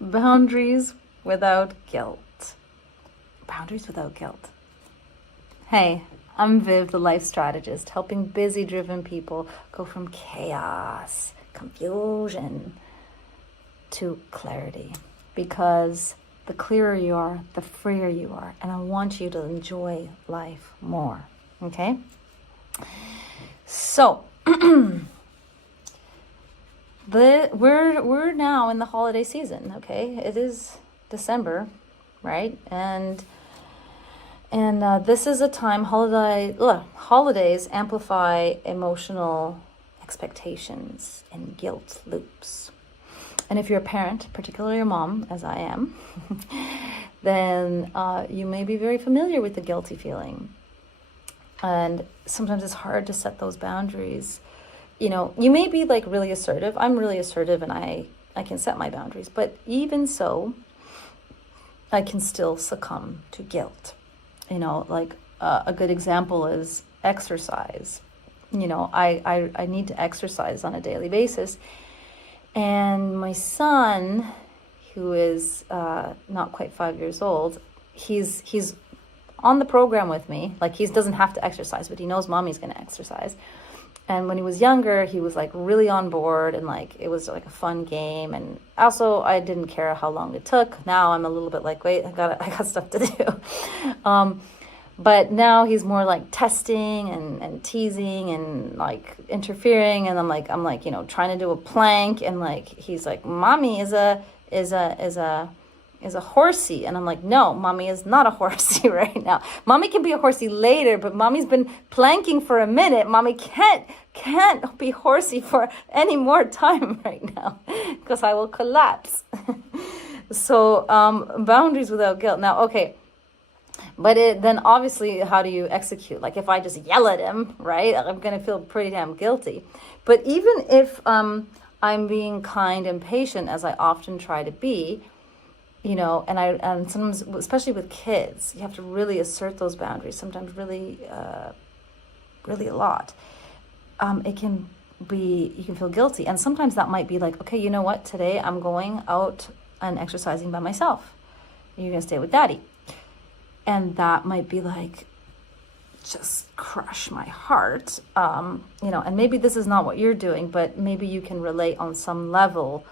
Boundaries without guilt. Boundaries without guilt. Hey, I'm Viv, the life strategist, helping busy, driven people go from chaos, confusion, to clarity. Because the clearer you are, the freer you are. And I want you to enjoy life more. Okay? So, we're now in the holiday season, okay? It is December, right? And this is a time, holidays amplify emotional expectations and guilt loops. And if you're a parent, particularly your mom, as I am, then you may be very familiar with the guilty feeling. And sometimes it's hard to set those boundaries. You know, you may be like really assertive. I'm really assertive and I can set my boundaries. But even so, I can still succumb to guilt. You know, like a good example is exercise. You know, I need to exercise on a daily basis. And my son, who is not quite 5 years old, he's on the program with me. Like, he doesn't have to exercise, but he knows mommy's going to exercise. And when he was younger, he was like really on board, and like it was like a fun game. And also, I didn't care how long it took. Now I'm a little bit like, wait, I got stuff to do. But now he's more like testing and teasing and like interfering. And I'm like, you know, trying to do a plank, and like he's like, mommy is a horsey. And I'm like, no, mommy is not a horsey right now. Mommy can be a horsey later, but mommy's been planking for a minute. Mommy can't be horsey for any more time right now because I will collapse. So boundaries without guilt. Now, okay. But then obviously, how do you execute? Like, if I just yell at him, right, I'm going to feel pretty damn guilty. But even if I'm being kind and patient, as I often try to be, you know, and sometimes, especially with kids, you have to really assert those boundaries, sometimes really a lot. You can feel guilty. And sometimes that might be like, okay, you know what, today I'm going out and exercising by myself. You're going to stay with daddy. And that might be like, just crush my heart, you know, and maybe this is not what you're doing, but maybe you can relate on some level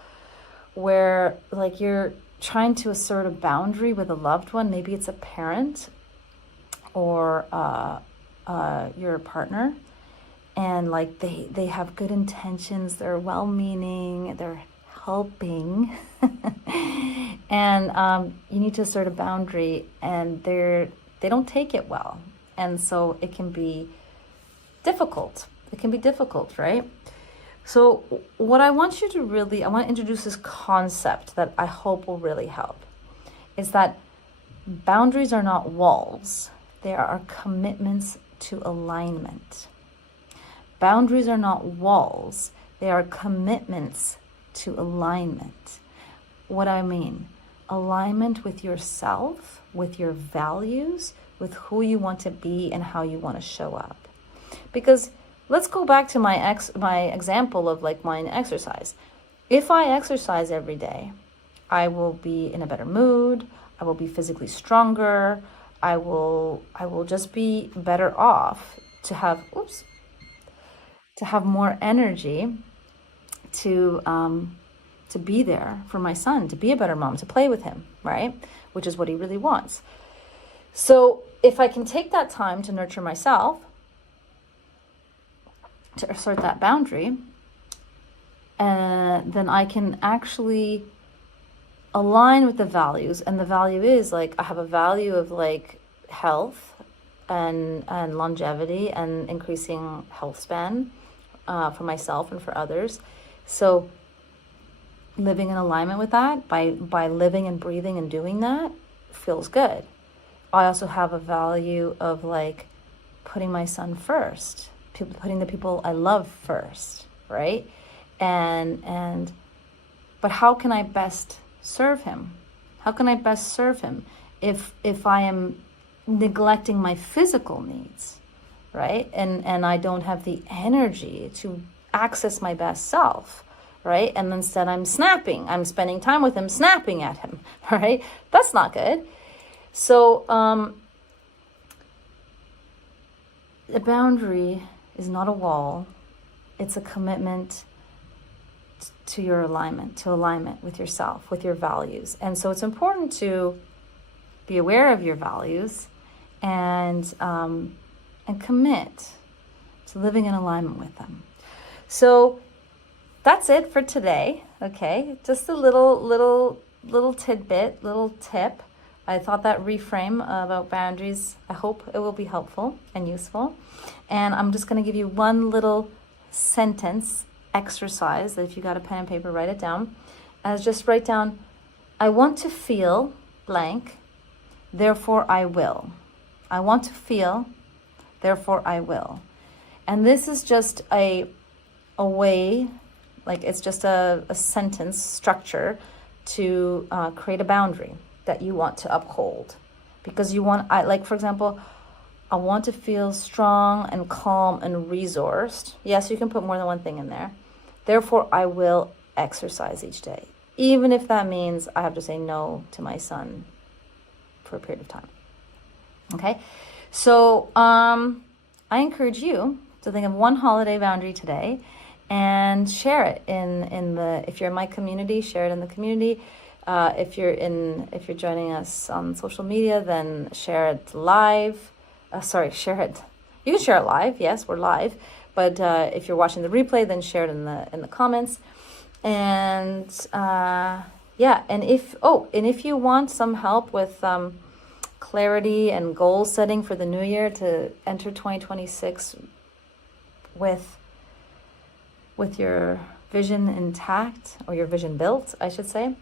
where like you're trying to assert a boundary with a loved one. Maybe it's a parent or your partner, and like they have good intentions, they're well-meaning, they're helping, and you need to assert a boundary, and they don't take it well, and so it can be difficult. It can be difficult, right? So what I want to introduce this concept that I hope will really help, is that boundaries are not walls. They are commitments to alignment. Boundaries are not walls. They are commitments to alignment. What I mean, alignment with yourself, with your values, with who you want to be and how you want to show up. Because let's go back to my example of like my exercise. If I exercise every day, I will be in a better mood. I will be physically stronger. I will just be better off to have more energy to be there for my son, to be a better mom, to play with him, right? Which is what he really wants. So if I can take that time to nurture myself, to assert that boundary, then I can actually align with the values. And the value is like, I have a value of like health and longevity and increasing health span for myself and for others. So living in alignment with that, by living and breathing and doing that, feels good. I also have a value of like putting my son first, putting the people I love first, right? But how can I best serve him? How can I best serve him if I am neglecting my physical needs, right? And I don't have the energy to access my best self, right? And instead I'm snapping. I'm spending time with him, snapping at him, right? That's not good. So a boundary is not a wall. It's a commitment to your alignment with yourself, with your values. And so it's important to be aware of your values and commit to living in alignment with them. So that's it for today. Okay, just a little tidbit, little tip. I thought that reframe about boundaries, I hope it will be helpful and useful. And I'm just going to give you one little sentence exercise that if you got a pen and paper, write it down. As just write down, I want to feel blank, therefore I will. I want to feel, therefore I will. And this is just a way, like it's just a sentence structure to create a boundary that you want to uphold. Because you want, like for example, I want to feel strong and calm and resourced. Yes, you can put more than one thing in there. Therefore, I will exercise each day. Even if that means I have to say no to my son for a period of time. Okay? So I encourage you to think of one holiday boundary today and share it in the, if you're in my community, share it in the community. If you're joining us on social media, then share it live. Share it. You can share it live. Yes, we're live. But if you're watching the replay, then share it in the comments. And and if you want some help with clarity and goal setting for the new year to enter 2026 with your vision intact, or your vision built, I should say,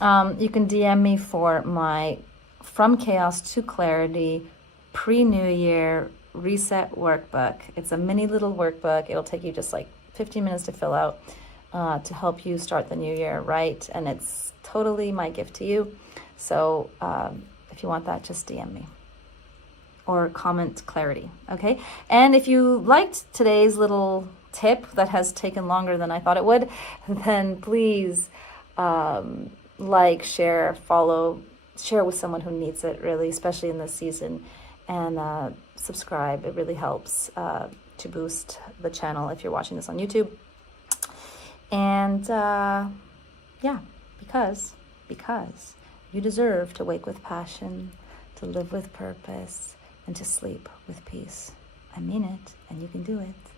you can DM me for my From Chaos to Clarity pre-New Year reset workbook. It's a mini little workbook. It'll take you just like 15 minutes to fill out to help you start the new year right. And it's totally my gift to you. So if you want that, just DM me or comment clarity. Okay. And if you liked today's little tip that has taken longer than I thought it would, then please like, share, follow, share with someone who needs it, really, especially in this season. And subscribe. It really helps to boost the channel if you're watching this on YouTube. And because you deserve to wake with passion, to live with purpose, and to sleep with peace. I mean it, and you can do it.